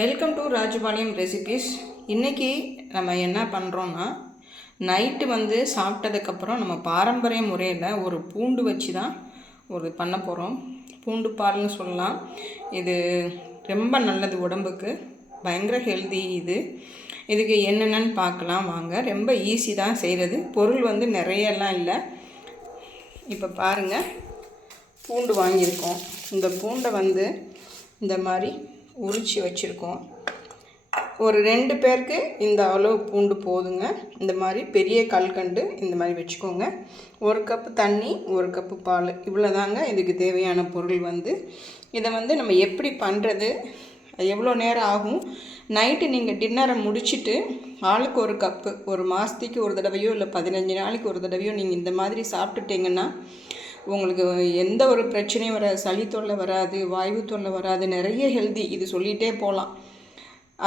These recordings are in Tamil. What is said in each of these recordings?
Welcome to Rajapalayam recipes. இன்றைக்கி நம்ம என்ன பண்ணுறோன்னா, நைட்டு சாப்பிட்டதுக்கப்புறம் நம்ம பாரம்பரிய முறையில் ஒரு பூண்டு வச்சு தான் பண்ண போகிறோம். பூண்டு பால்னு சொல்லலாம். இது ரொம்ப நல்லது உடம்புக்கு, பயங்கர ஹெல்தி. இதுக்கு என்னென்னு பார்க்கலாம் வாங்க. ரொம்ப ஈஸி தான் செய்கிறது. பொருள் நிறையெல்லாம் இல்லை. இப்போ பாருங்கள், பூண்டு வாங்கியிருக்கோம். இந்த பூண்டை இந்த மாதிரி உரித்து வச்சுருக்கோம். ஒரு 2 பேருக்கு இந்த அளவு பூண்டு போதுங்க. இந்த மாதிரி பெரிய கல்கண்டு இந்த மாதிரி வச்சுக்கோங்க. 1 கப்பு தண்ணி, 1 கப்பு பால், இவ்வளோ தாங்க இதுக்கு தேவையான பொருள். இதை நம்ம எப்படி பண்ணுறது, எவ்வளோ நேரம் ஆகும், நைட்டு நீங்கள் டின்னரை முடிச்சுட்டு ஆளுக்கு 1 கப்பு, ஒரு மாதத்துக்கு ஒரு தடவையோ இல்லை 15 நாளைக்கு ஒரு தடவையோ நீங்கள் இந்த மாதிரி சாப்பிட்டுட்டிங்கன்னா உங்களுக்கு எந்த ஒரு பிரச்சனையும் வராது. சளி தொல்லை வராது, வாயு தொல்லை வராது, நிறைய ஹெல்தி. இது சொல்லிகிட்டே போகலாம்.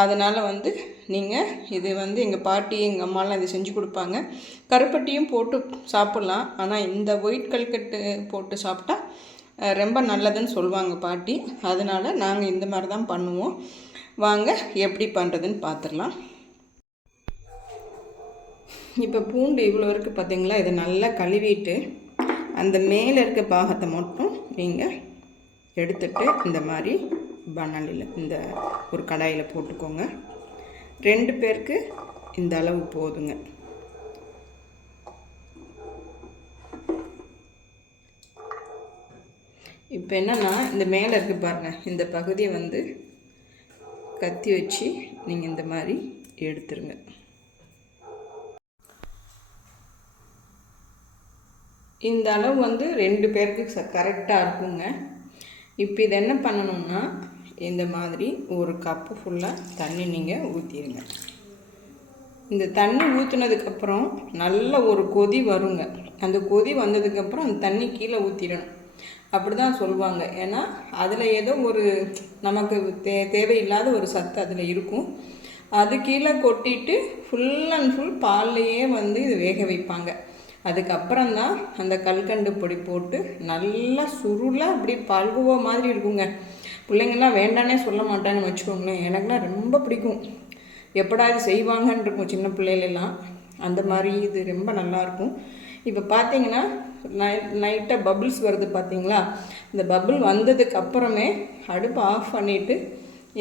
அதனால் நீங்கள் இது எங்கள் பாட்டி எங்கள் அம்மாலாம் இது செஞ்சு கொடுப்பாங்க. கருப்பட்டியும் போட்டு சாப்பிட்லாம். ஆனால் இந்த ஒயிட் கல்கட்டு போட்டு சாப்பிட்டா ரொம்ப நல்லதுன்னு சொல்லுவாங்க பாட்டி. அதனால் நாங்கள் இந்த மாதிரி தான் பண்ணுவோம். வாங்க எப்படி பண்ணுறதுன்னு பார்த்துடலாம். இப்போ பூண்டு இவ்வளோ இருக்குது பார்த்தீங்களா. இதை நல்லா கழுவிட்டு அந்த மேலே இருக்க பாகத்தை மட்டும் நீங்கள் எடுத்துட்டு இந்த மாதிரி பனாலியில் இந்த ஒரு கடாயில் போட்டுக்கோங்க. 2 பேருக்கு இந்த அளவு போதுங்க. இப்போ என்னென்னா, இந்த மேலே இருக்குது பாருங்கள், இந்த பகுதியை கத்தி வச்சு நீங்கள் இந்த மாதிரி எடுத்துருங்க. இந்த அளவு 2 பேருக்கு கரெக்டாக இருக்குங்க. இப்போ இதை என்ன பண்ணணும்னா, இந்த மாதிரி 1 கப்பு ஃபுல்லாக தண்ணி நீங்கள் ஊற்றிடுங்க. இந்த தண்ணி ஊற்றினதுக்கப்புறம் நல்ல ஒரு கொதி வருங்க. அந்த கொதி வந்ததுக்கப்புறம் அந்த தண்ணி கீழே ஊற்றிடணும். அப்படி தான் சொல்லுவாங்க. ஏன்னா அதில் ஏதோ நமக்கு தேவையில்லாத ஒரு சத்து அதில் இருக்கும். அது கீழே கொட்டிட்டு ஃபுல் அண்ட் ஃபுல் பால்லையே இது வேக வைப்பாங்க. அதுக்கப்புறம்தான் அந்த கல்கண்டு பொடி போட்டு நல்லா சுருளாக அப்படி பல்குவோ மாதிரி இருக்குங்க. பிள்ளைங்கள்லாம் வேண்டானே சொல்ல மாட்டாங்கன்னு வச்சுக்கோங்களேன். எனக்குலாம் ரொம்ப பிடிக்கும். எப்படா இது செய்வாங்கன்னு இருக்கும் சின்ன பிள்ளைகளெல்லாம். அந்த மாதிரி இது ரொம்ப நல்லாயிருக்கும். இப்போ பார்த்தீங்கன்னா நைட்டாக பபுள்ஸ் வருது பார்த்தீங்களா. இந்த பபுள் வந்ததுக்கு அப்புறமே அடுப்பு ஆஃப் பண்ணிவிட்டு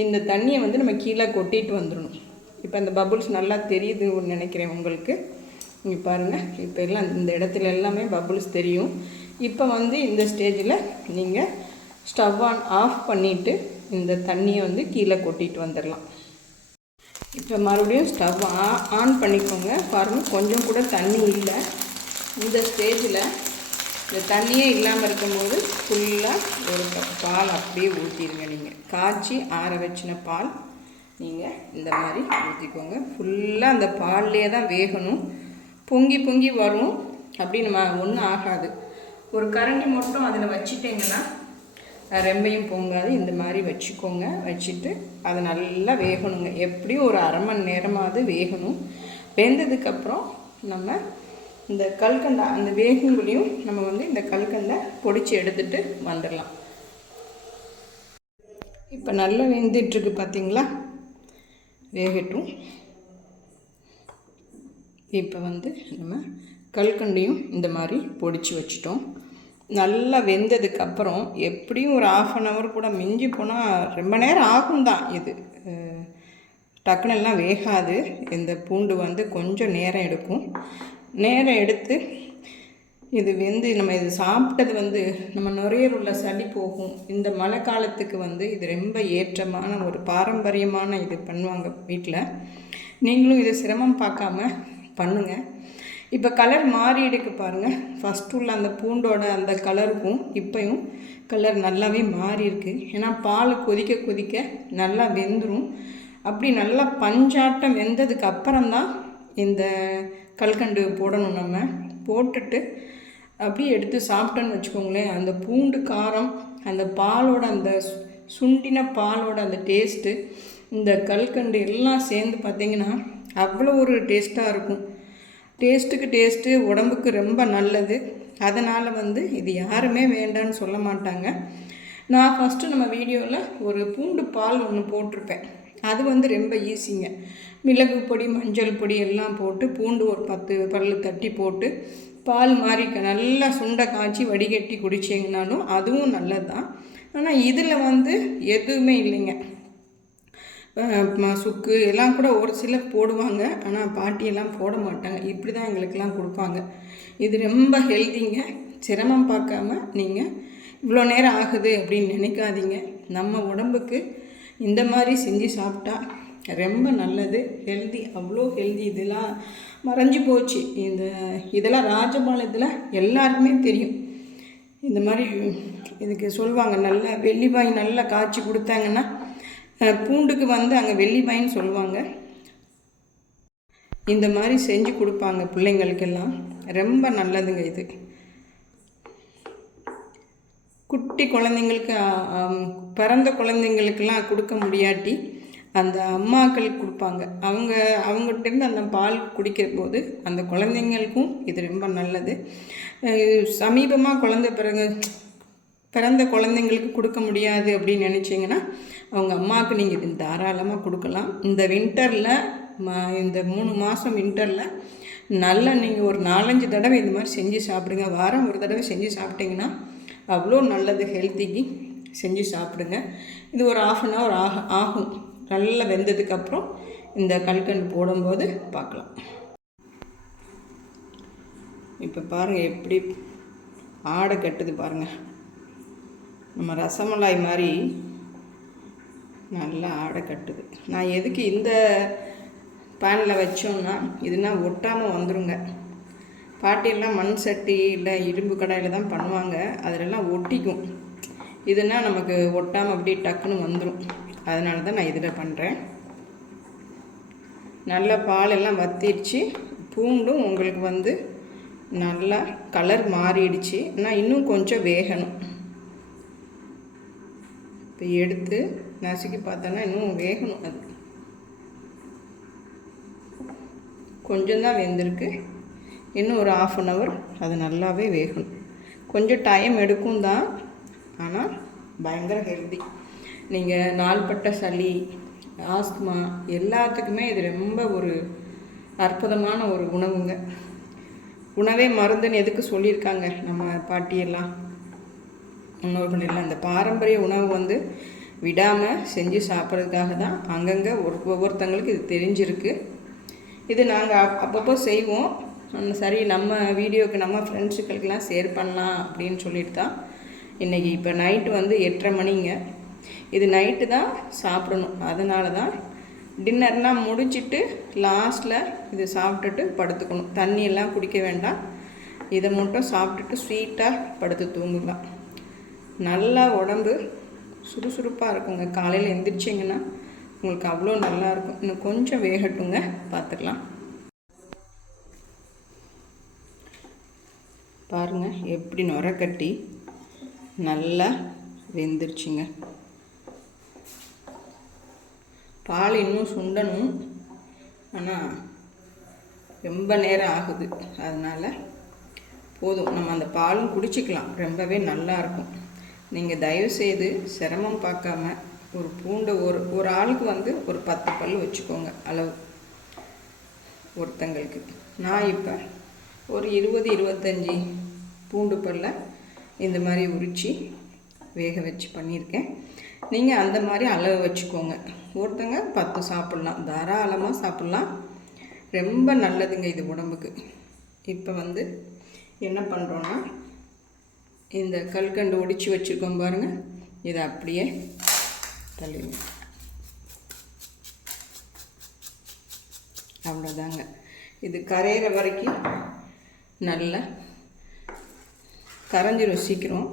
இந்த தண்ணியை நம்ம கீழே கொட்டிட்டு வந்துடணும். இப்போ இந்த பபுள்ஸ் நல்லா தெரியுதுன்னு நினைக்கிறேன் உங்களுக்கு. இங்கே பாருங்கள், இப்போ எல்லாம் இந்த இடத்துல எல்லாமே பபுள்ஸ் தெரியும். இப்போ இந்த ஸ்டேஜில் நீங்கள் ஸ்டவ் ஆஃப் பண்ணிவிட்டு இந்த தண்ணியை கீழே கொட்டிட்டு வந்துடலாம். இப்போ மறுபடியும் ஸ்டவ் ஆன் பண்ணிக்கோங்க. பாருங்கள், கொஞ்சம் கூட தண்ணி இல்லை. இந்த ஸ்டேஜில் இந்த தண்ணியே இல்லாமல் இருக்கும்போது ஃபுல்லாக 1 கப் பால் அப்படியே ஊற்றிடுங்க. நீங்கள் காய்ச்சி ஆற வச்சின பால் நீங்கள் இந்த மாதிரி ஊற்றிக்கோங்க. ஃபுல்லாக அந்த பால்லே தான் வேகணும். பொங்கி பொங்கி வரும். அப்படி ஒன்றும் ஆகாது. ஒரு கரண்டி மட்டும் அதில் வச்சிட்டிங்கன்னா ரொம்பையும் பொங்காது. இந்த மாதிரி வச்சுக்கோங்க. வச்சுட்டு அதை நல்லா வேகணுங்க. எப்படியும் ஒரு அரை மணி நேரமாவது வேகணும். வெந்ததுக்கப்புறம் நம்ம இந்த கல்கண்டை அந்த வேகங்களையும் நம்ம இந்த கல்கண்டை பொடிச்சு எடுத்துகிட்டு வந்துடலாம். இப்போ நல்லா வெந்துட்டுருக்கு பார்த்தீங்களா. வேகட்டும். இப்போ நம்ம கல்கண்டையும் இந்த மாதிரி பொடிச்சு வச்சிட்டோம். நல்லா வெந்ததுக்கப்புறம் எப்படியும் ஒரு 1/2 hour கூட மிஞ்சி போனால் ரொம்ப நேரம் ஆகும் தான். இது டக்குனெல்லாம் வேகாது. இந்த பூண்டு கொஞ்சம் நேரம் எடுக்கும். நேரம் எடுத்து இது நம்ம இது சாப்பிட்டது நம்ம நுரையீரல் உள்ள சளி போகும். இந்த மழை காலத்துக்கு இது ரொம்ப ஏற்றமான ஒரு பாரம்பரியமான இது பண்ணுவாங்க வீட்டில். நீங்களும் இதை சிரமம் பார்க்காம பண்ணுங்கள். இப்போ கலர் மாறிடுக்கு பாருங்கள். ஃபஸ்ட்டு உள்ள அந்த பூண்டோட அந்த கலருக்கும் இப்போயும் கலர் நல்லாவே மாறி இருக்குது. ஏன்னா பால் கொதிக்க கொதிக்க நல்லா வெந்துடும். அப்படி நல்லா பஞ்சாட்டம் வெந்ததுக்கு அப்புறம்தான் இந்த கல்கண்டு போடணும். நம்ம போட்டுட்டு அப்படியே எடுத்து சாப்பிட்டோன்னு வச்சுக்கோங்களேன். அந்த பூண்டு காரம், அந்த பாலோட அந்த சுண்டின பாலோட அந்த டேஸ்ட்டு, இந்த கல்கண்டு எல்லாம் சேர்ந்து பார்த்திங்கன்னா அவ்வளோ ஒரு டேஸ்ட்டாக இருக்கும். டேஸ்ட்டுக்கு டேஸ்ட்டு, உடம்புக்கு ரொம்ப நல்லது. அதனால் இது யாருமே வேண்டான்னு சொல்ல மாட்டாங்க. நான் ஃபஸ்ட்டு நம்ம வீடியோவில் ஒரு பூண்டு பால் ஒன்று போட்டிருப்பேன். அது வந்து ரொம்ப ஈஸிங்க. மிளகு பொடி, மஞ்சள் பொடி எல்லாம் போட்டு, பூண்டு ஒரு 10 பல் தட்டி போட்டு, பால் மாதிரி நல்லா சுண்டை காய்ச்சி வடிகட்டி குடிச்சிங்கனாலும் அதுவும் நல்லது தான். ஆனால் இதில் வந்து எதுவுமே இல்லைங்க. சுக்கு எல்லாம் கூட ஒரு சிலர் போடுவாங்க, ஆனால் பாட்டியெல்லாம் போட மாட்டாங்க. இப்படி தான் எங்களுக்கெல்லாம் கொடுப்பாங்க. இது ரொம்ப ஹெல்த்திங்க. சிரமம் பார்க்காம நீங்கள் இவ்வளோ நேரம் ஆகுது அப்படின்னு நினைக்காதீங்க. நம்ம உடம்புக்கு இந்த மாதிரி செஞ்சு சாப்பிட்டா ரொம்ப நல்லது, ஹெல்தி, அவ்வளோ ஹெல்தி. இதெல்லாம் மறைஞ்சி போச்சு. இதெல்லாம் ராஜபாளையத்தில் எல்லாருக்குமே தெரியும். இந்த மாதிரி இதுக்கு சொல்லுவாங்க, நல்லா வெள்ளிப்பாய் நல்லா காய்ச்சி கொடுத்தாங்கன்னா, பூண்டுக்கு வந்து அங்கே வெள்ளிப்பாயின்னு சொல்லுவாங்க. இந்த மாதிரி செஞ்சு கொடுப்பாங்க பிள்ளைங்களுக்கெல்லாம். ரொம்ப நல்லதுங்க இது. குட்டி குழந்தைங்களுக்கு, பிறந்த குழந்தைங்களுக்கெல்லாம் கொடுக்க முடியாட்டி அந்த அம்மாக்களுக்கு கொடுப்பாங்க. அவங்ககிட்டேருந்து அந்த பால் குடிக்கிற போது அந்த குழந்தைங்களுக்கும் இது ரொம்ப நல்லது. சமீபமாக பிறந்த குழந்தைங்களுக்கு கொடுக்க முடியாது அப்படின்னு நினச்சிங்கன்னா அவங்க அம்மாவுக்கு நீங்கள் இது தாராளமாக கொடுக்கலாம். இந்த வின்டரில், இந்த 3 மாதம் வின்டரில் நல்லா நீங்கள் ஒரு 4-5 தடவை இந்த மாதிரி செஞ்சு சாப்பிடுங்க. வாரம் ஒரு தடவை செஞ்சு சாப்பிட்டிங்கன்னா அவ்வளோ நல்லது, ஹெல்த்திக்கு. செஞ்சு சாப்பிடுங்க. இது ஒரு 1/2 an hour ஆகும். நல்லா வெந்ததுக்கப்புறம் இந்த கல்கண்டு போடும்போது பார்க்கலாம். இப்போ பாருங்கள் எப்படி ஆடை கட்டுது பாருங்கள். நம்ம ரசமலாய் மாதிரி நல்லா ஆடை கட்டுது. நான் எதுக்கு இந்த பேனில் வச்சோன்னா இதுனா ஒட்டாமல் வந்துடுங்க. பாட்டியெல்லாம் மண் சட்டி இல்லை இரும்பு கடாயில் தான் பண்ணுவாங்க, அதிலெல்லாம் ஒட்டிக்கும். இதுனா நமக்கு ஒட்டாமல் அப்படியே டக்குன்னு வந்துடும். அதனால தான் நான் இதில் பண்ணுறேன். நல்லா பாலெல்லாம் வத்திடுச்சு. பூண்டும் உங்களுக்கு வந்து நல்லா கலர் மாறிடுச்சு. ஆனால் இன்னும் கொஞ்சம் வேகணும். இப்போ எடுத்து நசுக்கி பார்த்தோன்னா இன்னும் வேகணும். அது கொஞ்சம் தான் வெந்திருக்கு. இன்னும் ஒரு 1/2 an hour அது நல்லாவே வேகணும். கொஞ்சம் டைம் எடுக்கும் தான், ஆனால் பயங்கர ஹெல்தி. நீங்கள் நாள்பட்ட சளி, ஆஸ்துமா எல்லாத்துக்குமே இது ரொம்ப ஒரு அற்புதமான ஒரு உணவுங்க. உணவே மருந்துன்னு எதுக்கு சொல்லியிருக்காங்க நம்ம பாட்டியெல்லாம், முன்னோர்கள் எல்லாம். இந்த பாரம்பரிய உணவு வந்து விடாமல் செஞ்சு சாப்பிட்றதுக்காக தான் அங்கங்கே ஒவ்வொருத்தங்களுக்கு இது தெரிஞ்சிருக்கு. இது நாங்கள் அப்பப்போ செய்வோம். சரி, நம்ம வீடியோக்கு நம்ம ஃப்ரெண்ட்ஸுகளுக்கெல்லாம் ஷேர் பண்ணலாம் அப்படின்னு சொல்லிட்டு தான் இன்றைக்கி. இப்போ நைட்டு வந்து 8:30 மணிங்க. இது நைட்டு தான் சாப்பிடணும். அதனால தான் டின்னர்லாம் முடிச்சுட்டு லாஸ்ட்டில் இது சாப்பிட்டுட்டு படுத்துக்கணும். தண்ணியெல்லாம் குடிக்க வேண்டாம். இதை மட்டும் சாப்பிட்டுட்டு ஸ்வீட்டாக படுத்து தூங்கலாம். நல்லா உடம்பு சுறுசுறுப்பாக இருக்குங்க. காலையில் எழுந்திரிச்சிங்கன்னா உங்களுக்கு அவ்வளோ நல்லாயிருக்கும். இன்னும் கொஞ்சம் வேகட்டுங்க, பார்த்துக்கலாம். பாருங்கள் எப்படி நுர கட்டி நல்லா வெந்துருச்சுங்க. பால் இன்னும் சுண்டணும், ஆனால் ரொம்ப நேரம் ஆகுது. அதனால் போதும், நம்ம அந்த பாலும் குடிச்சிக்கலாம். ரொம்பவே நல்லாயிருக்கும். நீங்கள் தயவுசெய்து சிரமம் பார்க்காம ஒரு பூண்டை ஒரு ஆளுக்கு வந்து ஒரு 10 பல் வச்சுக்கோங்க அளவு ஒருத்தங்களுக்கு. நான் இப்போ ஒரு 20-25 பூண்டு பல்ல இந்த மாதிரி உரித்து வேக வச்சு பண்ணியிருக்கேன். நீங்கள் அந்த மாதிரி அளவு வச்சுக்கோங்க. ஒருத்தங்க 10 சாப்பிட்லாம், தாராளமாக சாப்பிட்லாம். ரொம்ப நல்லதுங்க இது உடம்புக்கு. இப்போ வந்து என்ன பண்ணுறோன்னா, இந்த கல்கண்டு ஒடிச்சு வச்சுருக்கோம் பாருங்கள், இதை அப்படியே தள்ளிடுங்க. அவ்வளோதாங்க. இது கரையிற வரைக்கும் நல்லா கரைஞ்சிரும். சீக்கிரம்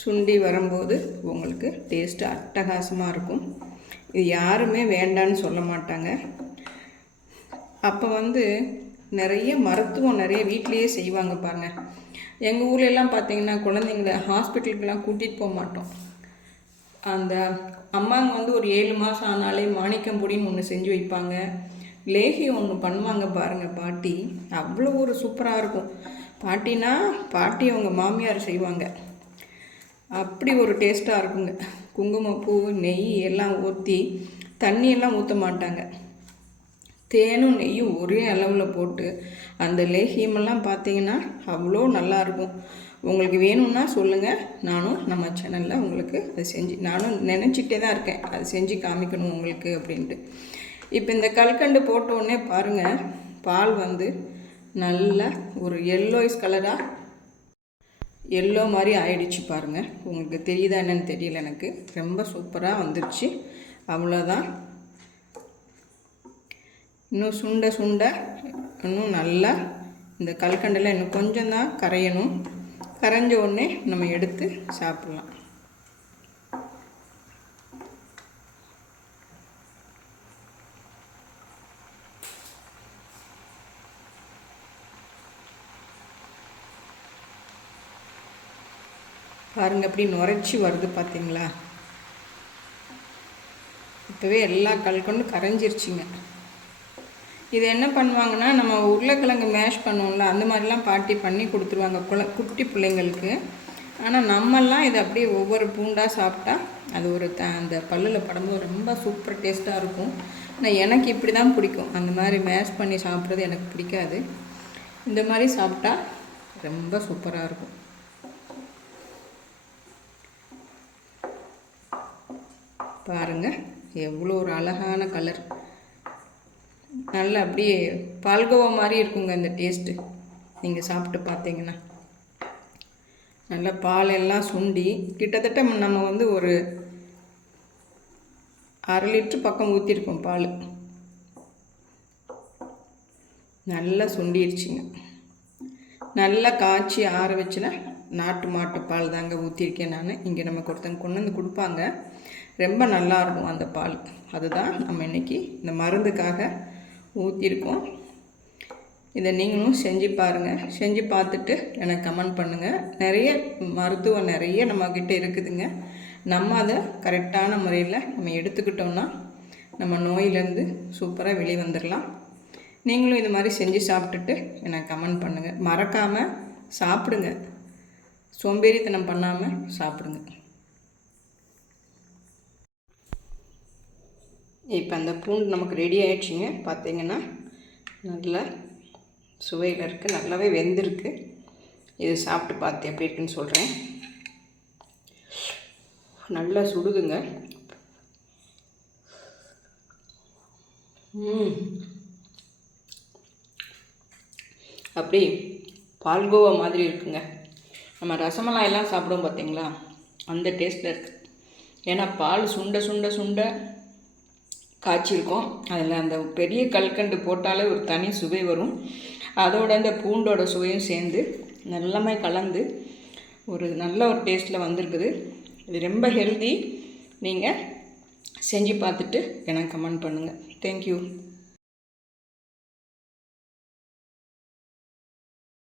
சுண்டி வரும்போது உங்களுக்கு டேஸ்ட்டு அட்டகாசமாக இருக்கும். இது யாருமே வேண்டான்னு சொல்ல மாட்டாங்க. அப்போ வந்து நிறைய மருத்துவம் நிறைய வீட்டிலையே செய்வாங்க பாருங்க. எங்கள் ஊர்லெலாம் பார்த்திங்கன்னா குழந்தைங்கள ஹாஸ்பிட்டலுக்கெலாம் கூட்டிகிட்டு போக மாட்டோம். அந்த அம்மாங்க வந்து ஒரு 7 மாதம் ஆனாலே மாணிக்கம் பொடின்னு ஒன்று செஞ்சு வைப்பாங்க. லேகியம் ஒன்று பண்ணுவாங்க பாருங்கள் பாட்டி, அவ்வளோ ஒரு சூப்பராக இருக்கும். பாட்டி அவங்க மாமியார் செய்வாங்க. அப்படி ஒரு டேஸ்ட்டாக இருக்குங்க. குங்குமப்பூ நெய் எல்லாம் ஊற்றி தண்ணியெல்லாம் ஊற்ற மாட்டாங்க. தேனும் நெய்யும் ஒரே அளவில் போட்டு அந்த லேகியமெல்லாம் பார்த்தீங்கன்னா அவ்வளோ நல்லாயிருக்கும். உங்களுக்கு வேணும்னா சொல்லுங்கள், நானும் நம்ம சேனலில் உங்களுக்கு அது செஞ்சு நானும் நினச்சிட்டே தான் இருக்கேன் அது செஞ்சு காமிக்கணும் உங்களுக்கு அப்படின்ட்டு. இப்போ இந்த கல்கண்டு போட்டோடனே பாருங்கள், பால் வந்து நல்லா ஒரு எல்லோயிஸ் கலராக எல்லோ மாதிரி ஆயிடுச்சு பாருங்கள். உங்களுக்கு தெரியுதா என்னன்னு தெரியல, எனக்கு ரொம்ப சூப்பராக வந்துடுச்சு. அவ்வளோதான். இன்னும் சுண்ட சுண்ட இன்னும் நல்லா இந்த கல்கண்டில் இன்னும் கொஞ்சம் தான் கரையணும். கரைஞ்ச உடனே நம்ம எடுத்து சாப்பிட்லாம். பாருங்கள் அப்படி நுரைச்சி வருது பார்த்தீங்களா? இப்போவே எல்லா கல்கண்டும் கரைஞ்சிருச்சிங்க. இது என்ன பண்ணுவாங்கன்னா, நம்ம உருளைக்கிழங்கு மேஷ் பண்ணுவோம்ல, அந்த மாதிரிலாம் பாட்டி பண்ணி கொடுத்துருவாங்க குட்டி பிள்ளைங்களுக்கு. ஆனால் நம்மெல்லாம் இது அப்படியே ஒவ்வொரு பூண்டாக சாப்பிட்டா அது ஒரு அந்த பல்லில் படும்போது ரொம்ப சூப்பர் டேஸ்ட்டாக இருக்கும். ஆனால் எனக்கு இப்படி தான் பிடிக்கும். அந்த மாதிரி மேஷ் பண்ணி சாப்பிட்றது எனக்கு பிடிக்காது. இந்த மாதிரி சாப்பிட்டா ரொம்ப சூப்பராக இருக்கும். பாருங்கள் எவ்வளோ ஒரு அழகான கலர். நல்லா அப்படியே பால்கோவா மாதிரி இருக்குங்க இந்த டேஸ்ட்டு. நீங்கள் சாப்பிட்டு பார்த்தீங்கன்னா நல்லா பால் எல்லாம் சுண்டி கிட்டத்தட்ட நம்ம வந்து ஒரு 1/2 லிட்டர் பக்கம் ஊற்றிருக்கோம் பால். நல்லா சுண்டிடுச்சிங்க. நல்லா காய்ச்சி ஆற வச்சுனா நாட்டு மாட்டு பால் தாங்க ஊற்றிருக்கேன் நான். இங்கே நமக்கு ஒருத்தங்க கொண்டு வந்து கொடுப்பாங்க, ரொம்ப நல்லாயிருக்கும் அந்த பால். அதுதான் நம்ம இன்றைக்கி இந்த மருந்துக்காக ஊற்றிருக்கோம். இதை நீங்களும் செஞ்சு பாருங்கள். செஞ்சு பார்த்துட்டு எனக்கு கமெண்ட் பண்ணுங்கள். நிறைய மருத்துவம் நிறைய நம்மக்கிட்ட இருக்குதுங்க. நம்ம அதை கரெக்டான முறையில் நம்ம எடுத்துக்கிட்டோம்னா நம்ம நோயிலேருந்து சூப்பராக வெளியே வந்துடலாம். நீங்களும் இது மாதிரி செஞ்சு சாப்பிட்டுட்டு எனக்கு கமெண்ட் பண்ணுங்கள். மறக்காமல் சாப்பிடுங்க, சோம்பேறித்தனம் பண்ணாமல் சாப்பிடுங்க. இப்போ அந்த பூண்டு நமக்கு ரெடி ஆகிடுச்சிங்க. பார்த்திங்கன்னா நல்லா சுவையில் இருக்குது, நல்லாவே வெந்திருக்கு. இது சாப்பிட்டு பார்த்து எப்படி இருக்குன்னு சொல்கிறேன். நல்லா சுடுதுங்க. அப்படி பால்கோவா மாதிரி இருக்குங்க. நம்ம ரசமலாயெல்லாம் சாப்பிடுவோம் பார்த்தீங்களா, அந்த டேஸ்ட்டில் இருக்குது. ஏன்னா பால் சுண்ட சுண்ட சுண்ட காய்ச்சிருக்கோம். அதில் அந்த பெரிய கல்கண்டு போட்டாலே ஒரு தனி சுவை வரும். அதோட அந்த பூண்டோட சுவையும் சேர்ந்து நல்லமே கலந்து ஒரு நல்ல ஒரு டேஸ்ட்டில் வந்திருக்குது. இது ரொம்ப ஹெல்தி. நீங்கள் செஞ்சு பார்த்துட்டு எனக்கு கமெண்ட் பண்ணுங்கள். தேங்க்யூ.